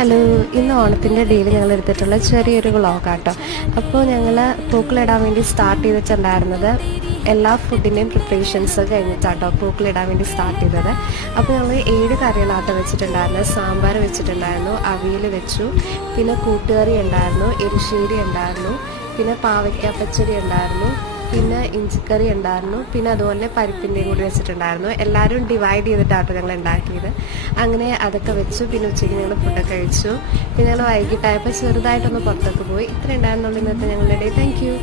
Hello, ഇന്ന് ഓണത്തിൻ്റെ ഡേയിൽ ഞങ്ങൾ എടുത്തിട്ടുള്ള ചെറിയൊരു വ്ളോഗാട്ടോ. അപ്പോൾ ഞങ്ങൾ പൂക്കളിടാൻ വേണ്ടി സ്റ്റാർട്ട് ചെയ്തിട്ടുണ്ടായിരുന്നത് എല്ലാ ഫുഡിൻ്റെയും പ്രിപ്പറേഷൻസ് കഴിഞ്ഞിട്ടാട്ടോ പൂക്കളിടാൻ വേണ്ടി സ്റ്റാർട്ട് ചെയ്തത്. അപ്പോൾ ഞങ്ങൾ 7 കറികളാട്ടോ വെച്ചിട്ടുണ്ടായിരുന്നു. സാമ്പാർ വെച്ചിട്ടുണ്ടായിരുന്നു, അവിയൽ വെച്ചു, പിന്നെ കൂട്ടുകറി ഉണ്ടായിരുന്നു, എരിശ്ശേരി ഉണ്ടായിരുന്നു, പിന്നെ പാവയ്ക്ക പച്ചടി ഉണ്ടായിരുന്നു, പിന്നെ ഇഞ്ചിക്കറി ഉണ്ടായിരുന്നു, പിന്നെ അതുപോലെ പരിപ്പിൻ്റെയും കൂടി വെച്ചിട്ടുണ്ടായിരുന്നു. എല്ലാവരും ഡിവൈഡ് ചെയ്തിട്ടാട്ടോ ഞങ്ങൾ ഉണ്ടാക്കിയത്. അങ്ങനെ അതൊക്കെ വെച്ചു. പിന്നെ ഉച്ചയ്ക്ക് ഞങ്ങൾ ഫുഡൊക്കെ കഴിച്ചു. പിന്നെ ഞങ്ങൾ വൈകിട്ടായപ്പോൾ ചെറുതായിട്ടൊന്ന് പുറത്തൊക്കെ പോയി. ഇത്ര ഉണ്ടായിരുന്നുള്ളൂ ഇന്നത്തെ ഞങ്ങളുടെ ഡേ. Thank you.